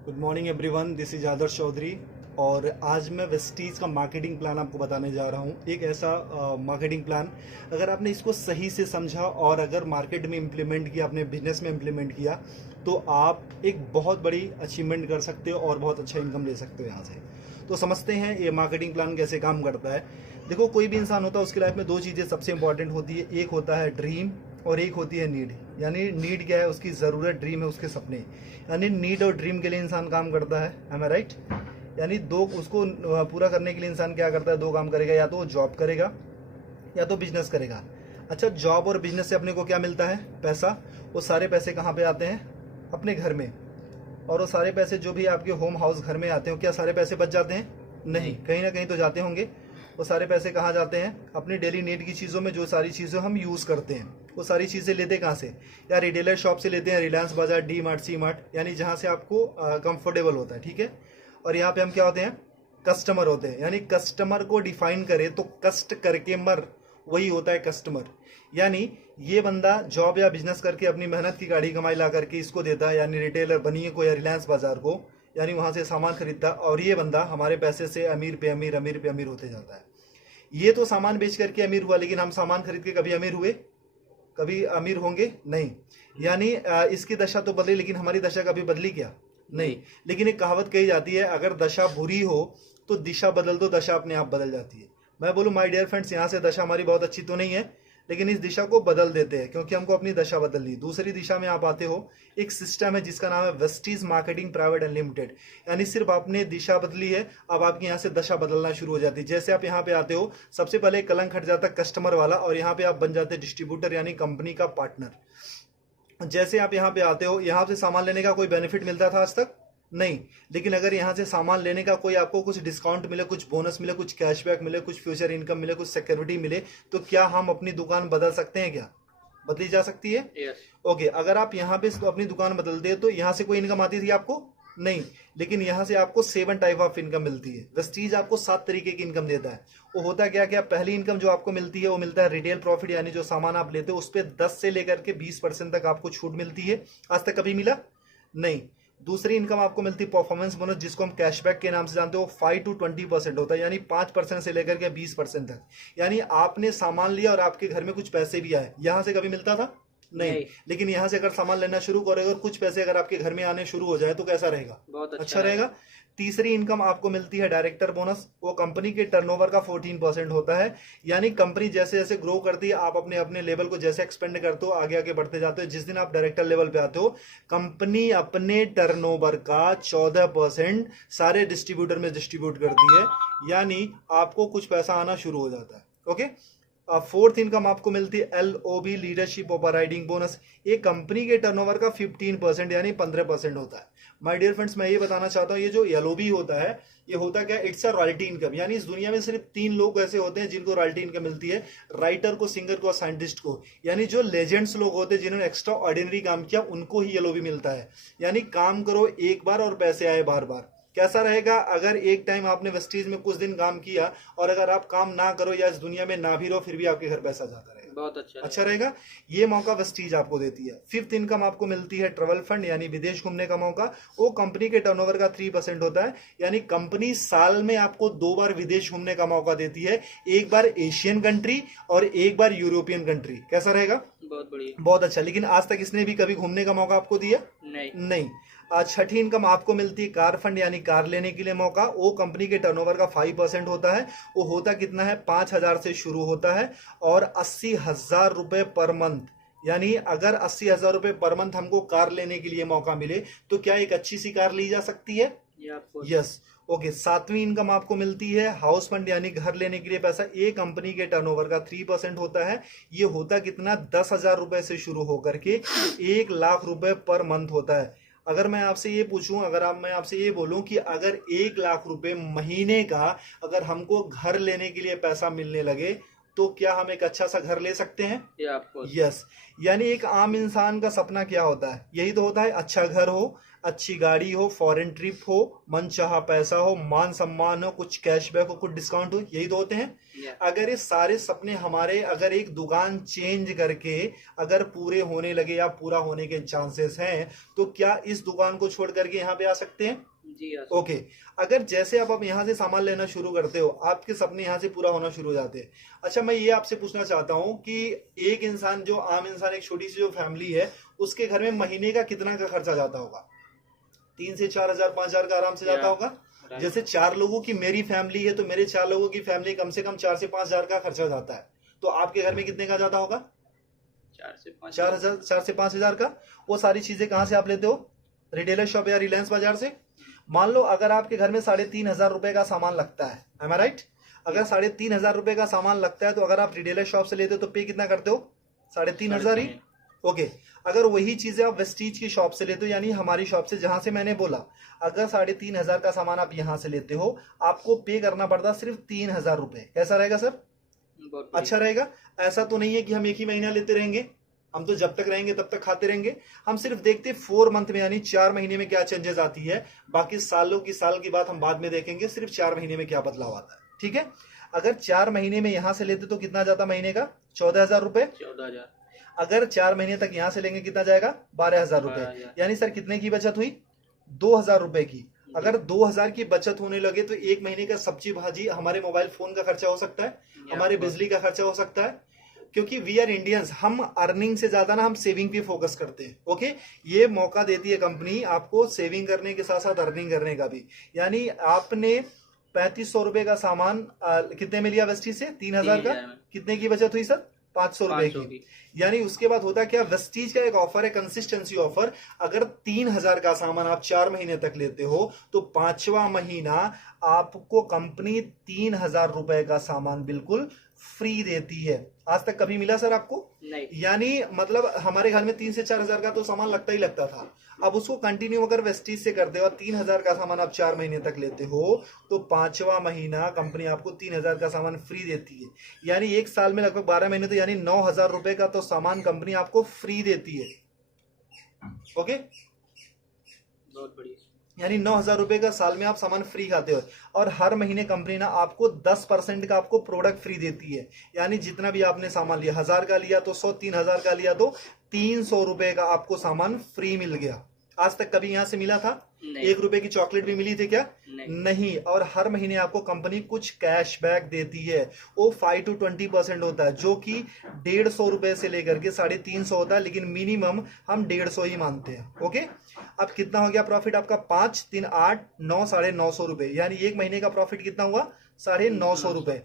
Good morning everyone, this is Adarsh Chaudhary. और आज मैं वेस्टीज का मार्केटिंग प्लान आपको बताने जा रहा हूँ। एक ऐसा मार्केटिंग प्लान, अगर आपने इसको सही से समझा और अगर मार्केट में इम्प्लीमेंट किया, अपने बिजनेस में इम्प्लीमेंट किया, तो आप एक बहुत बड़ी अचीवमेंट कर सकते हो और बहुत अच्छा इनकम ले सकते हो यहाँ से। तो समझते हैं ये मार्केटिंग प्लान कैसे काम करता है। देखो, कोई भी इंसान होता है, उसकी लाइफ में दो चीज़ें सबसे इंपॉर्टेंट होती है। एक होता है ड्रीम और एक होती है नीड। यानी नीड क्या है? उसकी ज़रूरत। ड्रीम है उसके सपने। यानी नीड और ड्रीम के लिए इंसान काम करता है। एम आई राइट? यानी दो, उसको पूरा करने के लिए इंसान क्या करता है? दो काम करेगा, या तो वो जॉब करेगा या तो बिजनेस करेगा। अच्छा, जॉब और बिजनेस से अपने को क्या मिलता है? पैसा। वो सारे पैसे कहाँ पे आते हैं? अपने घर में। और वो सारे पैसे जो भी आपके होम हाउस घर में आते हो, क्या सारे पैसे बच जाते हैं? नहीं, कहीं ना कहीं तो जाते होंगे। वो सारे पैसे कहाँ जाते हैं? अपनी डेली नीड की चीज़ों में। जो सारी चीज़ें हम यूज़ करते हैं, वो सारी चीज़ें लेते कहाँ से? या रिटेलर शॉप से लेते हैं, रिलायंस बाजार, डी मार्ट, सी मार्ट, यानी जहाँ से आपको कंफर्टेबल होता है। ठीक है। और यहाँ पे हम क्या होते हैं? कस्टमर होते हैं। यानी कस्टमर को डिफाइन करें तो कष्ट करके मर, वही होता है कस्टमर। यानी ये बंदा जॉब या बिजनेस करके अपनी मेहनत की गाड़ी कमाई ला करके इसको देता है, यानी रिटेलर बनिए को या रिलायंस बाजार को, यानी वहां से सामान खरीदता है, और ये बंदा हमारे पैसे से अमीर पे अमीर, अमीर पे अमीर होते जाता है। ये तो सामान बेच करके अमीर हुआ, लेकिन हम सामान खरीद के कभी अमीर हुए? कभी अमीर होंगे? नहीं। यानी इसकी दशा तो बदली, लेकिन हमारी दशा कभी बदली क्या? नहीं। लेकिन एक कहावत कही जाती है, अगर दशा बुरी हो तो दिशा बदल दो, दशा अपने आप बदल जाती है। मैं बोलूं माय डियर फ्रेंड्स, यहाँ से दशा हमारी बहुत अच्छी तो नहीं है, लेकिन इस दिशा को बदल देते हैं, क्योंकि हमको अपनी दशा बदलनी। दूसरी दिशा में आप आते हो, एक सिस्टम है जिसका नाम है वेस्टीज मार्केटिंग प्राइवेट अनलिमिटेड। यानी सिर्फ आपने दिशा बदली है, अब आपकी यहाँ से दशा बदलना शुरू हो जाती है। जैसे आप यहाँ पे आते हो, सबसे पहले कलंक हट जाता है कस्टमर वाला, और यहाँ पे आप बन जाते हैं डिस्ट्रीब्यूटर, यानी कंपनी का पार्टनर। जैसे आप यहाँ पे आते हो, यहाँ से सामान लेने का कोई बेनिफिट मिलता था आज तक? नहीं। लेकिन अगर यहाँ से सामान लेने का कोई आपको कुछ डिस्काउंट मिले, कुछ बोनस मिले, कुछ कैशबैक मिले, कुछ फ्यूचर इनकम मिले, कुछ सिक्योरिटी मिले, तो क्या हम अपनी दुकान बदल सकते हैं? क्या बदली जा सकती है? यस। ओके। अगर आप यहाँ पे अपनी दुकान बदलते हैं, तो यहाँ से कोई इनकम आती थी आपको? नहीं। लेकिन यहाँ से आपको 7 टाइप ऑफ इनकम मिलती है। वेस्टीज आपको 7 तरीके की इनकम देता है। वो होता क्या क्या? पहली इनकम जो आपको मिलती है, वो मिलता है रिटेल प्रॉफिट, यानी जो सामान आप लेते हो उस पर 10 से लेकर के 20% तक आपको छूट मिलती है। आज तक कभी मिला? नहीं। दूसरी इनकम आपको मिलती है परफॉर्मेंस बोनस, जिसको हम कैशबैक के नाम से जानते हो। 5 to 20% होता है, यानी 5% से लेकर के 20% तक। यानी आपने सामान लिया और आपके घर में कुछ पैसे भी आए, यहां से कभी मिलता था? नहीं। लेकिन यहां से अगर सामान लेना शुरू करोगे और कुछ पैसे अगर आपके घर में आने शुरू हो जाए, तो कैसा रहेगा? बहुत अच्छा रहेगा। तीसरी इनकम आपको मिलती है डायरेक्टर बोनस। वो कंपनी के टर्नओवर का 14% होता है। यानी कंपनी जैसे जैसे ग्रो करती है, आप अपने अपने लेवल को जैसे एक्सपेंड करते हो, आगे आगे बढ़ते जाते हो, जिस दिन आप डायरेक्टर लेवल पे आते हो, कंपनी अपने टर्नओवर का 14% सारे डिस्ट्रीब्यूटर में डिस्ट्रीब्यूट करती है। यानी आपको कुछ पैसा आना शुरू हो जाता है। ओके। फोर्थ इनकम आपको मिलती है LOB, लीडरशिप ओवरराइडिंग बोनस। ये कंपनी के टर्नओवर का 15% यानी 15% होता है। माय डियर फ्रेंड्स, मैं ये बताना चाहता हूँ, ये जो LOB होता है, ये होता क्या? It's a royalty income. यानी इस दुनिया में सिर्फ 3 लोग ऐसे होते हैं जिनको रॉयल्टी इनकम मिलती है, राइटर को, सिंगर को और साइंटिस्ट को। यानी जो लेजेंड्स लोग होते हैं, जिन्होंने एक्स्ट्रा ऑर्डिनरी काम किया, उनको ही LOB मिलता है। यानी काम करो एक बार और पैसे आए बार बार। कैसा रहेगा अगर एक टाइम आपने वेस्टीज में कुछ दिन काम किया, और अगर आप काम ना करो या इस दुनिया में ना भी रहो, फिर भी आपके घर पैसा जाता रहेगा? बहुत अच्छा रहेगा। ये मौका वेस्टीज आपको देती है। फिफ्थ इनकम आपको मिलती है ट्रेवल फंड, यानी विदेश घूमने का मौका। वो कंपनी के टर्नओवर का 3% होता है। यानी कंपनी साल में आपको 2 बार विदेश घूमने का मौका देती है, एक बार एशियन कंट्री और एक बार यूरोपियन कंट्री। कैसा रहेगा? बहुत बढ़िया। बहुत अच्छा। लेकिन आज तक इसने भी कभी घूमने का मौका आपको दिया? नहीं। छठी इनकम आपको मिलती है कार फंड, यानी कार लेने के लिए मौका। वो कंपनी के टर्नओवर का 5% होता है। वो होता कितना है? 5,000 से शुरू होता है और 80,000 रुपए पर मंथ। यानी अगर 80,000 रुपए पर मंथ हमको कार लेने के लिए मौका मिले, तो क्या एक अच्छी सी कार ली जा सकती है? यस। ओके। सातवीं इनकम आपको मिलती है हाउस फंड, यानी घर लेने के लिए पैसा। एक कंपनी के टर्नओवर का 3% होता है। ये होता कितना? 10,000 रुपए से शुरू होकर के 1,00,000 रुपए पर मंथ होता है। अगर मैं आपसे ये पूछूं, मैं आपसे ये बोलूं कि अगर 1,00,000 रुपए महीने का अगर हमको घर लेने के लिए पैसा मिलने लगे, तो क्या हम एक अच्छा सा घर ले सकते हैं? आपको यस। यानी एक आम इंसान का सपना क्या होता है? यही तो होता है, अच्छा घर हो, अच्छी गाड़ी हो, फॉरेन ट्रिप हो, मनचाहा पैसा हो, मान सम्मान हो, कुछ कैशबैक हो, कुछ डिस्काउंट हो, यही तो होते हैं। अगर ये सारे सपने हमारे अगर एक दुकान चेंज करके अगर पूरे होने लगे या पूरा होने के चांसेस हैं, तो क्या इस दुकान को छोड़ करके यहाँ पे आ सकते हैं? जी ओके। अगर जैसे आप यहाँ से सामान लेना शुरू करते हो, आपके सपने यहाँ से पूरा होना शुरू हो जाते हैं। अच्छा, मैं ये आपसे पूछना चाहता हूँ कि एक इंसान, जो आम इंसान, एक छोटी सी जो फैमिली है, उसके घर में महीने का कितना का खर्चा जाता होगा? 3 से 4 हजार, 5 हजार का आराम से जाता होगा। जैसे 4 लोगों की मेरी फैमिली है, तो मेरे 4 लोगों की फैमिली कम से कम 4 से 5 हजार का खर्चा जाता है। तो आपके घर में कितने का जाता होगा? 4 से 5 हजार का। वो सारी चीजें कहाँ से आप लेते हो? रिटेलर शॉप या रिलायंस बाजार से। मान लो अगर आपके घर में 3,500 रुपए का सामान लगता है, एम आई राइट? अगर 3,500 रुपए का सामान लगता है, तो अगर आप रिटेलर शॉप से लेते हो तो पे कितना करते हो? 3,500 ही। ओके। अगर वही चीजें आप वेस्टीज की शॉप से लेते हो, यानी हमारी शॉप से, जहां से मैंने बोला, अगर 3,500 का सामान आप यहां से लेते हो, आपको पे करना पड़ता सिर्फ 3,000 रुपए। कैसा रहेगा सर? अच्छा रहेगा। ऐसा तो नहीं है कि हम एक ही महीना लेते रहेंगे, हम तो जब तक रहेंगे तब तक खाते रहेंगे। हम सिर्फ देखते 4 मंथ में, यानी 4 महीने में क्या चेंजेस आती है। बाकी सालों की साल की बात हम बाद में देखेंगे, सिर्फ 4 महीने में क्या बदलाव आता है। ठीक है। अगर 4 महीने में यहां से लेते तो कितना जाता महीने का? 14,000 रुपए। 14,000। अगर 4 महीने तक यहां से लेंगे कितना जाएगा? 12,000 रुपए। यानी सर कितने की बचत हुई? 2,000 रुपए की। अगर 2,000 की बचत होने लगे तो एक महीने का सब्जी भाजी, हमारे मोबाइल फोन का खर्चा हो सकता है, हमारे बिजली का खर्चा हो सकता है। क्योंकि वी आर इंडियंस, हम अर्निंग से ज्यादा ना हम सेविंग पे फोकस करते हैं। ओके। ये मौका देती है कंपनी आपको सेविंग करने के साथ साथ अर्निंग करने का भी। यानी आपने 3,500 रुपए का सामान कितने में लिया वेस्टीज से? 3,000 का। कितने की बचत हुई सर? 500 रुपए की। यानी उसके बाद होता क्या, वेस्टीज का एक ऑफर है, कंसिस्टेंसी ऑफर। अगर 3,000 का सामान आप 4 महीने तक लेते हो, तो 5वां महीना आपको कंपनी 3,000 रुपए का सामान बिल्कुल फ्री देती है। आज तक कभी मिला सर आपको? नहीं। यानी मतलब हमारे घर में 3 से 4 हजार का तो सामान लगता ही लगता था। अब उसको कंटिन्यू अगर वेस्टीज से करते हो, 3,000 का सामान आप 4 महीने तक लेते हो, तो 5वां महीना कंपनी आपको 3,000 का सामान फ्री देती है। यानी एक साल में लगभग 12 महीने, तो यानी 9,000 रुपए का तो सामान कंपनी आपको फ्री देती है। ओके। बहुत बढ़िया। यानी 9,000 रुपए का साल में आप सामान फ्री खाते हो। और हर महीने कंपनी ना आपको 10% का आपको प्रोडक्ट फ्री देती है। यानी जितना भी आपने सामान लिया, 1,000 का लिया तो 100, 3,000 का लिया तो 300 रुपए का आपको सामान फ्री मिल गया। आज तक कभी यहां से मिला था? 1 रुपए की चॉकलेट भी मिली थी क्या? नहीं। और हर महीने आपको कंपनी कुछ कैशबैक देती है, वो 5 to 20% होता है, जो कि 150 रुपए से लेकर के 350 होता है, लेकिन मिनिमम हम 150 ही मानते हैं। ओके। अब कितना हो गया प्रॉफिट आपका? 5, 3, 8, 9, 950 रुपए। यानी एक महीने का प्रॉफिट कितना हुआ? 950 रुपए।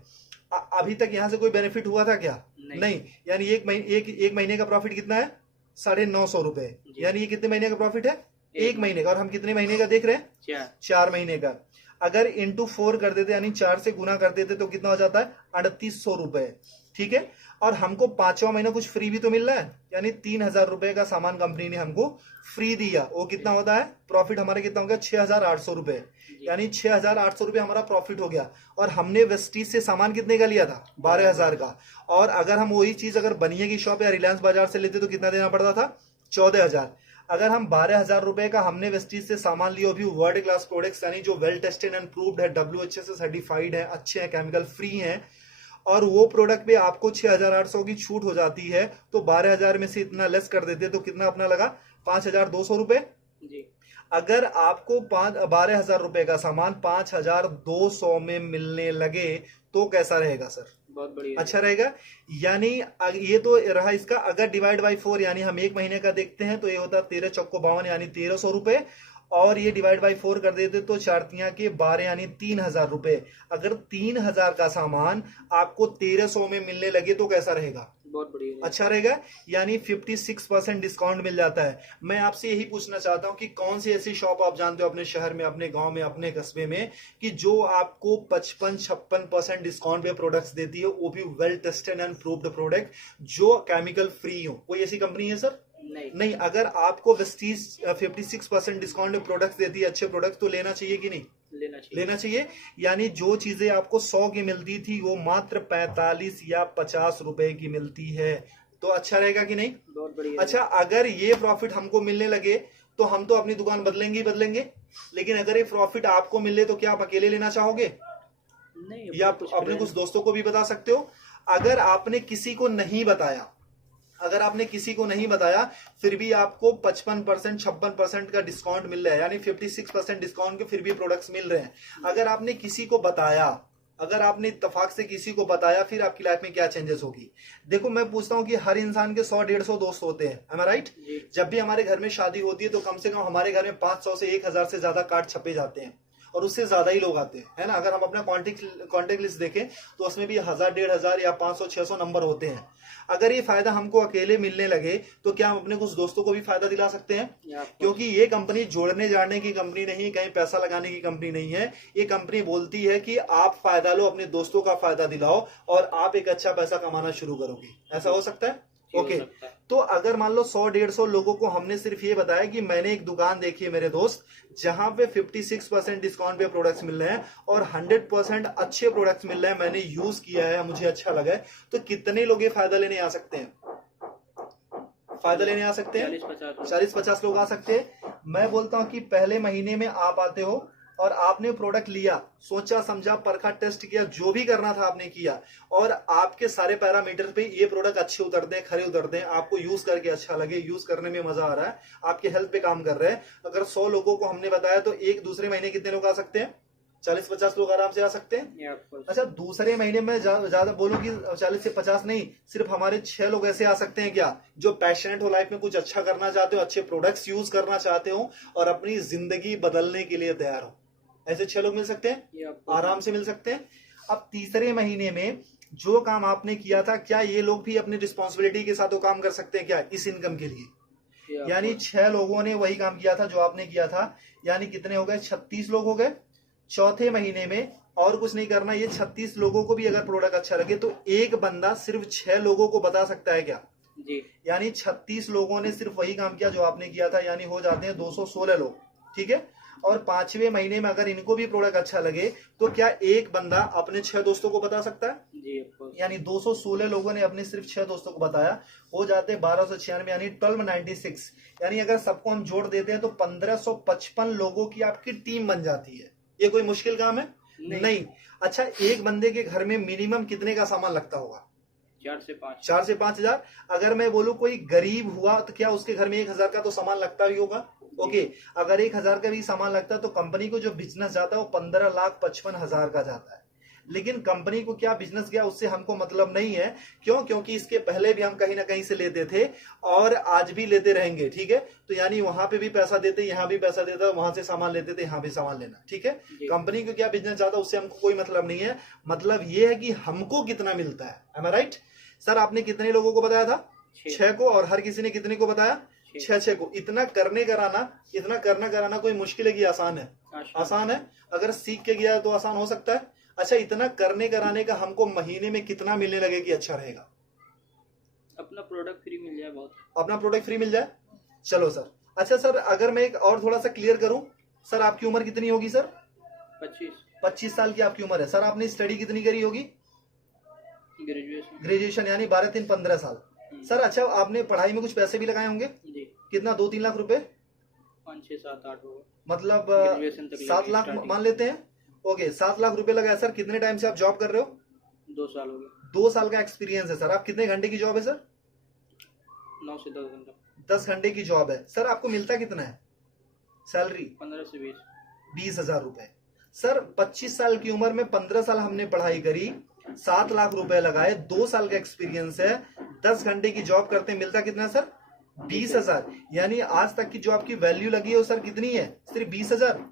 अभी तक यहां से कोई बेनिफिट हुआ था क्या? नहीं। यानी एक महीने का प्रॉफिट कितना है? 950 रुपए। यानी ये कितने महीने का प्रॉफिट है? एक महीने का। और हम कितने महीने का देख रहे हैं? 4 महीने का। अगर इंटू 4 कर देते, यानी 4 से गुना कर देते, तो कितना हो जाता है? 3,800 रुपए। ठीक है। और हमको 5वां महीना कुछ फ्री भी तो मिल रहा है, यानी 3,000 रुपए का सामान कंपनी ने हमको फ्री दिया। वो कितना होता है? प्रॉफिट हमारा कितना हो गया? 6,800 रुपए। यानी 6,800 रुपए हमारा प्रॉफिट हो गया। और हमने वेस्टीज से सामान कितने का लिया था? 12,000 का। और अगर हम वही चीज अगर बनिए की शॉप या रिलायंस बाजार से लेते तो कितना देना पड़ता था? 14,000। अगर हम 12,000 रुपए का हमने वेस्टीज से सामान लिया, भी वर्ल्ड क्लास प्रोडक्ट्स, यानी जो वेल टेस्टेड एंड प्रूव्ड है, WHA से सर्टिफाइड है, अच्छे हैं, केमिकल फ्री हैं, और वो प्रोडक्ट पे आपको 6,800 की छूट हो जाती है, तो 12,000 में से इतना लेस कर देते तो कितना अपना लगा? 5,200 रुपए। अगर आपको 12,000 रुपए का सामान 5,200 में मिलने लगे तो कैसा रहेगा सर? बहुत बढ़िया। अच्छा रहेगा। यानी ये तो रहा इसका। अगर डिवाइड बाई 4, यानी हम एक महीने का देखते हैं, तो ये होता है 13 चौको 52, यानी 1,300 रुपए। और ये डिवाइड बाई 4 कर देते तो 4 के 12, यानी 3,000 रुपए। अगर 3,000 का सामान आपको 1,300 में मिलने लगे तो कैसा रहेगा? बहुत बढ़िया। अच्छा रहेगा। यानी 56% डिस्काउंट मिल जाता है। मैं आपसे यही पूछना चाहता हूं कि कौन सी ऐसी शॉप आप जानते हो अपने शहर में, अपने गांव में, अपने कस्बे में, कि जो आपको 55-56% डिस्काउंट पे प्रोडक्ट्स देती है, वो भी well tested and proved product, जो केमिकल फ्री हो? कोई ऐसी कंपनी है सर? नहीं नहीं, अगर आपको वेस्टीज 56% डिस्काउंट में प्रोडक्ट्स देती है, अच्छे प्रोडक्ट, तो लेना चाहिए कि नहीं? लेना चाहिए। लेना चाहिए। यानी जो चीजें आपको 100 की मिलती थी वो मात्र 45 या 50 रुपए की मिलती है, तो अच्छा रहेगा कि नहीं? बहुत बढ़िया। अच्छा, अगर ये प्रॉफिट हमको मिलने लगे तो हम तो अपनी दुकान बदलेंगे ही बदलेंगे, लेकिन अगर ये प्रॉफिट आपको मिले तो क्या आप अकेले लेना चाहोगे? नहीं, या आप अपने कुछ दोस्तों को भी बता सकते हो। अगर आपने किसी को नहीं बताया, अगर आपने किसी को नहीं बताया फिर भी आपको 55% 56% का डिस्काउंट मिल रहा है, यानी 56% डिस्काउंट के फिर भी प्रोडक्ट्स मिल रहे हैं। अगर आपने किसी को बताया, अगर आपने इत्तेफाक से किसी को बताया, फिर आपकी लाइफ में क्या चेंजेस होगी? देखो, मैं पूछता हूं कि हर इंसान के 100-150 दोस्त होते हैं, am I right? जब भी हमारे घर में शादी होती है तो कम से कम हमारे घर में 500 से 1000 से ज्यादा कार्ड छपे जाते हैं, और उससे ज्यादा ही लोग आते हैं, है ना? अगर हम अपना कॉन्टेक्ट लिस्ट देखें तो उसमें भी 1000-1500 या 500-600 नंबर होते हैं। अगर ये फायदा हमको अकेले मिलने लगे तो क्या हम अपने कुछ दोस्तों को भी फायदा दिला सकते हैं? क्योंकि ये कंपनी जोड़ने जाने की कंपनी नहीं, कहीं पैसा लगाने की कंपनी नहीं है। ये कंपनी बोलती है कि आप फायदा लो, अपने दोस्तों का फायदा दिलाओ और आप एक अच्छा पैसा कमाना शुरू करोगे। ऐसा हो सकता है? ओके, तो अगर मान लो 100-150 लोगों को हमने सिर्फ ये बताया कि मैंने एक दुकान देखी है मेरे दोस्त, जहां पे 56% डिस्काउंट पे प्रोडक्ट्स मिल रहे हैं और 100% अच्छे प्रोडक्ट्स मिल रहे हैं, मैंने यूज किया है, मुझे अच्छा लगा है, तो कितने लोग ये फायदा लेने आ सकते हैं? फायदा लेने आ सकते हैं 40-50 लोग आ सकते हैं। मैं बोलता हूं कि पहले महीने में आप आते हो और आपने प्रोडक्ट लिया, सोचा समझा, परखा, टेस्ट किया, जो भी करना था आपने किया, और आपके सारे पैरामीटर पे ये प्रोडक्ट अच्छे उतरते हैं, खरे उतरते हैं, आपको यूज करके अच्छा लगे, यूज करने में मजा आ रहा है, आपके हेल्थ पे काम कर रहे हैं। अगर 100 लोगों को हमने बताया तो एक दूसरे महीने कितने लोग आ सकते हैं? 40-50 लोग आराम से आ सकते हैं। अच्छा, दूसरे महीने में ज्यादा बोलूं कि 40 से 50 नहीं, सिर्फ हमारे 6 लोग ऐसे आ सकते हैं क्या, जो पैशनेट हो, लाइफ में कुछ अच्छा करना चाहते हो, अच्छे प्रोडक्ट्स यूज करना चाहते हो और अपनी जिंदगी बदलने के लिए तैयार हो। ऐसे 6 लोग मिल सकते हैं, आराम से मिल सकते हैं। अब तीसरे महीने में जो काम आपने किया था, क्या ये लोग भी अपनी रिस्पॉन्सिबिलिटी के साथ वो काम कर सकते हैं क्या इस इनकम के लिए? यानी 6 लोगों ने वही काम किया था जो आपने किया था, यानी कितने हो गए? 36 लोग हो गए। चौथे महीने में और कुछ नहीं करना, ये 36 लोगों को भी अगर प्रोडक्ट अच्छा लगे तो एक बंदा सिर्फ 6 लोगों को बता सकता है क्या जी? यानी 36 लोगों ने सिर्फ वही काम किया जो आपने किया था, यानी हो जाते हैं 216 लोग, ठीक है। और 5वें महीने में अगर इनको भी प्रोडक्ट अच्छा लगे तो क्या एक बंदा अपने 6 दोस्तों को बता सकता है जी? यानी 216 लोगों ने अपने सिर्फ 6 दोस्तों को बताया, हो जाते 1296, यानी 1296। यानी अगर सबको हम जोड़ देते हैं तो 1555 लोगों की आपकी टीम बन जाती है। ये कोई मुश्किल काम है? नहीं। अच्छा, एक बंदे के घर में मिनिमम कितने का सामान लगता होगा? 4 से 5 हजार। अगर मैं बोलूं कोई गरीब हुआ तो क्या उसके घर में 1000 का तो सामान लगता ही होगा? ओके, अगर 1000 का भी सामान लगता है तो कंपनी को जो बिजनेस जाता है वो 15,55,000 का जाता है। लेकिन कंपनी को क्या बिजनेस गया उससे हमको मतलब नहीं है। क्यों? क्योंकि इसके पहले भी हम कहीं ना कहीं से लेते थे और आज भी लेते रहेंगे, ठीक है। तो यानी वहां पे भी पैसा देते, यहाँ भी पैसा देता, वहां से सामान लेते थे, यहाँ भी सामान लेना, ठीक है। कंपनी को क्या बिजनेस जाता उससे हमको कोई मतलब नहीं है। मतलब ये है कि हमको कितना मिलता है। एम आई राइट? सर, आपने कितने लोगों को बताया था? 6 को। और हर किसी ने कितने को बताया? 6 को। इतना करना कराना कोई मुश्किल है कि आसान है? आसान है। अगर सीख के गया तो आसान हो सकता है। अच्छा, इतना करने कराने का हमको महीने में कितना मिलने लगे कि अच्छा रहेगा? अपना प्रोडक्ट फ्री मिल जाए, बहुत अपना प्रोडक्ट फ्री मिल जाए। चलो सर। अच्छा सर, अगर मैं एक और थोड़ा सा क्लियर करूं, सर आपकी उम्र कितनी होगी सर? 25 साल की आपकी उम्र है। सर आपने स्टडी कितनी करी होगी? ग्रेजुएशन, यानी 12-3-15 साल। सर अच्छा, आपने पढ़ाई में कुछ पैसे भी लगाए होंगे? कितना? 2-3 लाख रुपए? 5-6-7-8 होगा, मतलब 7 लाख मान लेते हैं। ओके, 7 लाख रुपए लगाए। सर कितने टाइम से आप जॉब कर रहे हो? 2 साल हो गए। 2 साल का एक्सपीरियंस है सर। आप कितने घंटे की जॉब है सर? 9 से 10 घंटा। 10 घंटे की जॉब है। सर आपको मिलता कितना है सैलरी? 15 से 20 हजार रुपए। सर 25 साल की उम्र में 15 साल हमने पढ़ाई करी, 7 लाख रुपए लगाए, 2 साल का एक्सपीरियंस है, 10 घंटे की जॉब करते, मिलता कितना सर? 20 हजार। यानी आज तक की जो आपकी वैल्यू लगी है वो सर कितनी है? सिर्फ 20 हजार।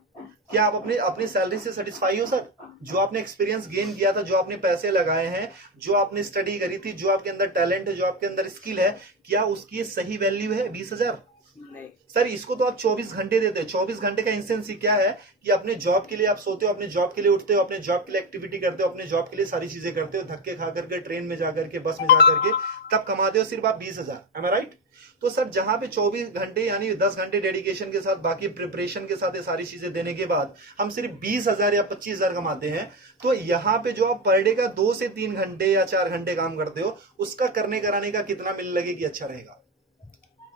क्या आप अपनी सैलरी से सेटिस्फाई हो सर? जो आपने एक्सपीरियंस गेन किया था, जो आपने पैसे लगाए हैं, जो आपने स्टडी करी थी, जो आपके अंदर टैलेंट है, जो आपके अंदर स्किल है, क्या उसकी सही वैल्यू है 20 हजार? नहीं सर। इसको तो आप 24 घंटे देते हो। 24 घंटे का इंसेंस क्या है कि अपने जॉब के लिए आप सोते हो, अपने जॉब के लिए उठते हो, अपने जॉब के लिए एक्टिविटी करते हो, अपने जॉब के लिए सारी चीजें करते हो, धक्के खा करके, ट्रेन में जाकर के, बस में जाकर के, तब कमाते हो सिर्फ आप 20 हजार। एम आई राइट? तो सर जहां पे 24 घंटे यानी 10 घंटे डेडिकेशन के साथ बाकी प्रिपरेशन के साथ ये सारी चीजें देने के बाद हम सिर्फ 20,000 या 25,000 कमाते हैं, तो यहाँ पे जो आप पर डे का 2 से 3 घंटे या 4 घंटे काम करते हो, उसका करने कराने का कितना मिल लगे कि अच्छा रहेगा?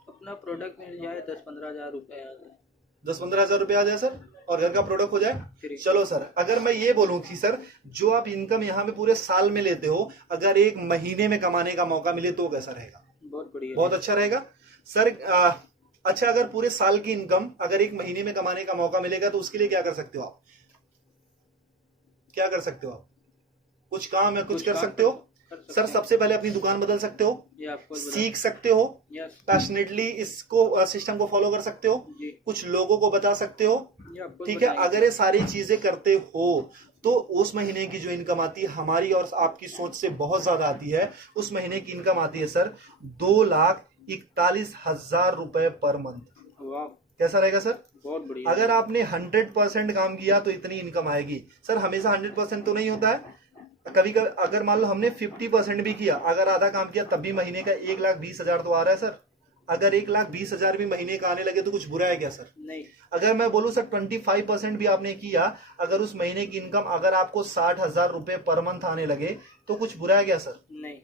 अपना प्रोडक्ट मिल जाए 10-15 हज़ार रुपये आ जाए। 10-15 हजार रुपये आ जाए सर, और घर का प्रोडक्ट हो जाए। फ्री। चलो सर, अगर मैं ये बोलूं कि सर जो आप इनकम यहाँ पे पूरे साल में लेते हो, अगर एक महीने में कमाने का मौका मिले तो कैसा रहेगा? बहुत बढ़िया। बहुत अच्छा रहेगा सर। अच्छा, अगर पूरे साल की इनकम अगर एक महीने में कमाने का मौका मिलेगा तो उसके लिए क्या कर सकते हो आप? क्या कर सकते हो आप? कुछ काम है, कुछ कर सकते हो सर। सबसे पहले अपनी दुकान बदल सकते हो, सीख सकते हो, पैशनेटली इसको सिस्टम को फॉलो कर सकते हो, कुछ लोगों को बता सकते हो, ठीक है। अगर ये सारी चीजें करते हो तो उस महीने की जो इनकम आती है हमारी और आपकी सोच से बहुत ज्यादा आती है। उस महीने की इनकम आती है सर 2,41,000 रुपए पर मंथ। कैसा रहेगा सर? बहुत बढ़िया। अगर आपने 100% काम किया तो इतनी इनकम आएगी सर। हमेशा 100% तो नहीं होता है, कभी कभी अगर मान लो हमने 50% भी किया, अगर आधा काम किया तब भी महीने का 1,20,000 तो आ रहा है सर। अगर 1,20,000 भी महीने का आने लगे तो कुछ बुरा है क्या सर? नहीं। अगर मैं बोलूं सर 25% भी आपने किया, अगर उस महीने की इनकम अगर आपको 60,000 रुपए पर मंथ आने लगे तो कुछ बुरा है क्या सर? नहीं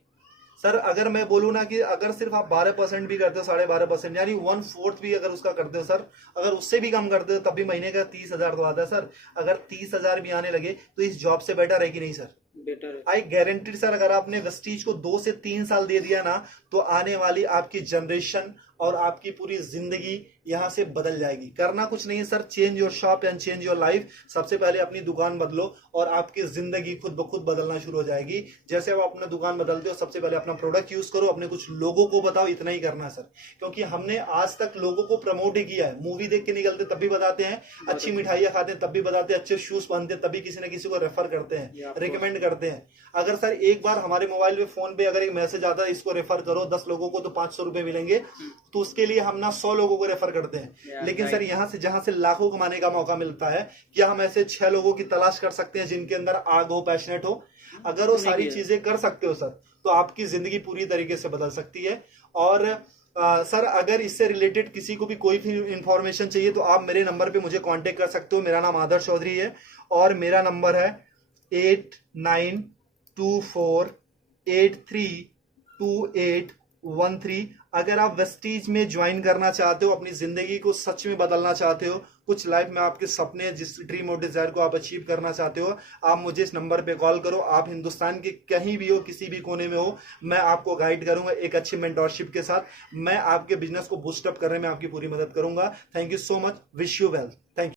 सर अगर मैं बोलूं ना कि अगर सिर्फ आप 12% भी करते हो, 12.5% यानी 1/4 भी अगर उसका करते हो सर, अगर उससे भी कम करते हो तब भी महीने का 30,000 तो आता है सर। अगर 30,000 भी आने लगे तो इस जॉब से बेटर है कि नहीं सर? बेटर है। आई गारंटीड सर, अगर आपने वेस्टीज को 2 से 3 साल दे दिया ना तो आने वाली आपकी जनरेशन और आपकी पूरी जिंदगी यहां से बदल जाएगी। करना कुछ नहीं है sir, change your shop and change your life. सबसे पहले अपनी दुकान बदलो और आपकी जिंदगी खुद ब खुद बदलना शुरू हो जाएगी। जैसे आप अपना दुकान बदलते हो, सबसे पहले अपना प्रोडक्ट यूज करो, अपने कुछ लोगों को बताओ, इतना ही करना है सर। क्योंकि हमने आज तक लोगों को प्रमोट ही किया है। मूवी देख के निकलते तब भी बताते हैं, अच्छी मिठाइयां खाते हैं तब भी बताते हैं, अच्छे शूज पहनते हैं तभी किसी न किसी को रेफर करते हैं, रिकमेंड करते हैं। अगर सर एक बार हमारे मोबाइल पे फोन पे अगर एक मैसेज आता है इसको रेफर करो 10 लोगों को तो 500 रुपए मिलेंगे, तो उसके लिए हम ना 100 लोगों को रेफर करते हैं। लेकिन सर यहाँ से जहां से लाखों कमाने का मौका मिलता है, क्या हम ऐसे 6 लोगों की तलाश कर सकते हैं जिनके अंदर आग हो, पैशनेट हो? अगर वो सारी चीजें कर सकते हो सर तो आपकी जिंदगी पूरी तरीके से बदल सकती है। और सर अगर इससे रिलेटेड किसी को भी कोई भी इंफॉर्मेशन चाहिए तो आप मेरे नंबर पे मुझे कांटेक्ट कर सकते हो। मेरा नाम आदर्श चौधरी है और मेरा नंबर है 8924832813। अगर आप वेस्टीज में ज्वाइन करना चाहते हो, अपनी जिंदगी को सच में बदलना चाहते हो, कुछ लाइफ में आपके सपने, जिस ड्रीम और डिजायर को आप अचीव करना चाहते हो, आप मुझे इस नंबर पे कॉल करो। आप हिंदुस्तान के कहीं भी हो, किसी भी कोने में हो, मैं आपको गाइड करूंगा एक अच्छी मेंटोरशिप के साथ। मैं आपके बिजनेस को बूस्टअप करने में आपकी पूरी मदद करूंगा। Thank you so much, wish you well, thank you.